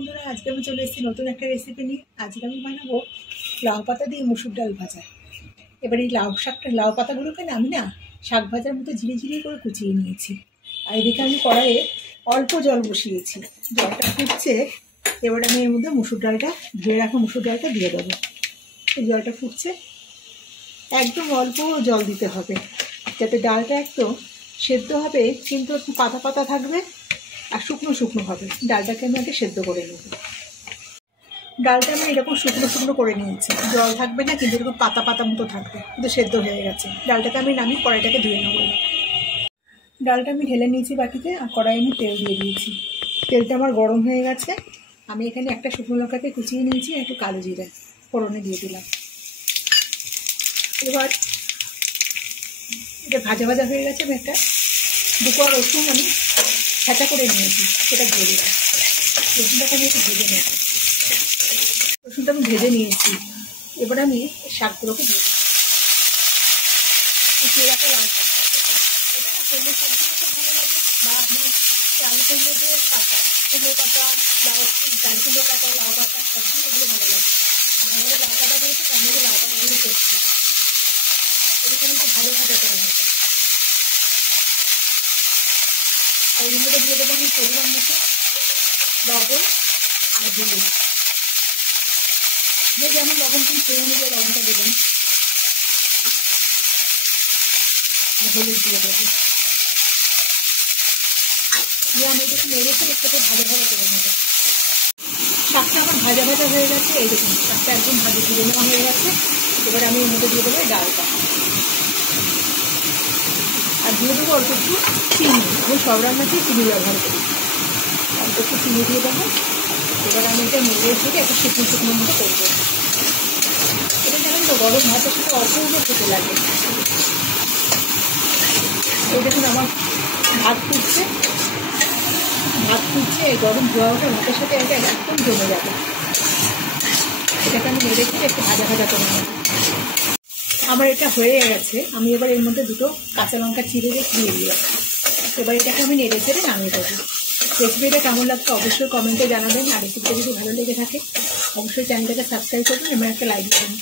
বন্ধুরা, আজকে আমি চলে এসেছি নতুন একটা রেসিপি নিয়ে। আজকে আমি বানাবো লাউ পাতা দিয়ে মুসুর ডাল ভাজা। এবার এই লাউ পাতাগুলোকে না আমি শাক ভাজার মতো ঝিরি ঝিরি করে কুচিয়ে নিয়েছি। আর এদিকে আমি কড়াইয়ে অল্প জল বসিয়েছি, জলটা ফুটছে। এবার আমি এর মধ্যে ধুয়ে রাখা মুসুর ডালটা দিয়ে দেবো। এই জলটা ফুটছে, একদম অল্প জল দিতে হবে যাতে ডালটা একদম সেদ্ধ হবে, কিন্তু একটু পাতা পাতা থাকবে আর শুকনো শুকনো হবে। ডালটাকে আমি আগে সেদ্ধ করে নেব। ডালটা আমি এরকম শুকনো শুকনো করে নিয়েছি, জল থাকবে না কিন্তু এরকম পাতা পাতা মতো থাকবে, কিন্তু সেদ্ধ হয়ে গেছে। ডালটাকে আমি নামিয়ে কড়াইটাকে ধুয়ে নেব। ডালটা আমি ঢেলে নিয়েছি বাটিতে, আর কড়াই আমি তেল দিয়ে দিয়েছি। তেলটা আমার গরম হয়ে গেছে। আমি এখানে একটা শুকনো লঙ্কাকে কুচিয়ে নিয়েছি, একটু কালো জিরা ফোড়নে দিয়ে দিলাম। এবার এটা ভাজা ভাজা হয়ে গেছে। আমি একটা দুটো রসুন আমি ছাঁচা করে নিয়েছি, সেটা দিয়ে দিলাম। রসুনটাকে আমি একটু ভেজে নেব। রসুনটা আমি ভেজে নিয়েছি। এবার আমি শাকগুলোকে দিয়ে দেবো। রাখা লাল পাতা, এটা না কুমড়ো শাকগুলো খুব ভালো লাগে, বা আপনার আলু কুমড়ো যে পাতা, কুমড়ো পাতা, চাল কুমড়ো পাতা, লাউ পাতা সবগুলো এগুলো ভালো লাগে। আমার ঘরে লাউ পাতা রয়েছে, তার মধ্যে লাউ পাতাগুলো করছি। এটাকে আমি খুব ভালো ভাজা করে নেবো। আর এর মধ্যে দিয়ে দেবো আমি পরিমাণ মতো লবণ আর হলুদ। যে যেমন লবণ কিনে সেই অনুযায়ী লবণটা দেবেন, হলুদ দিয়ে দেবো। দিয়ে আমি এটাকে নেড়ে ফেলে একটু ভালো ভালো করে নেবো। শাকটা আমার ভাজা ভাজা হয়ে গেছে। এই দেখুন, শাকটা একদম ভাজা তুলে নেওয়া হয়ে গেছে। এবার আমি এর মধ্যে দিয়ে দেবো ডালটা, আর দিয়ে দেবো অল্প একটু চিনি। আমি সব রান্নাতেই চিনি ব্যবহার করি। অল্প একটু চিনি দিয়ে দেবো। এবার আমি এটা নেড়ে ফেলে একটা শুকনো শুকনো মতো করবো। এটা জানেন তো, গরম ভাতের সাথে অপূর্ব খেতে লাগে। এই দেখুন আমার ভাত ফুটছে। এই গরম ধোয়া ওঠা ভাতের সাথে একদম জমে যাবে। এটাকে আমি নেড়ে ফেলে একটু ভাজা ভাজা করে নেব। আমার এটা হয়ে গেছে। আমি এবার এর মধ্যে দুটো কাঁচা লঙ্কা চিড়ে দিয়ে দিলাম। এবার এটাকে আমি নেড়ে চেড়ে নামিয়ে দেবো। রেসিপিটা কেমন লাগছে অবশ্যই কমেন্টে জানাবেন। আর রেসিপিটা যদি ভালো লেগে থাকে অবশ্যই চ্যানেলটাকে সাবস্ক্রাইব করবেন এবং একটা লাইক দেবেন।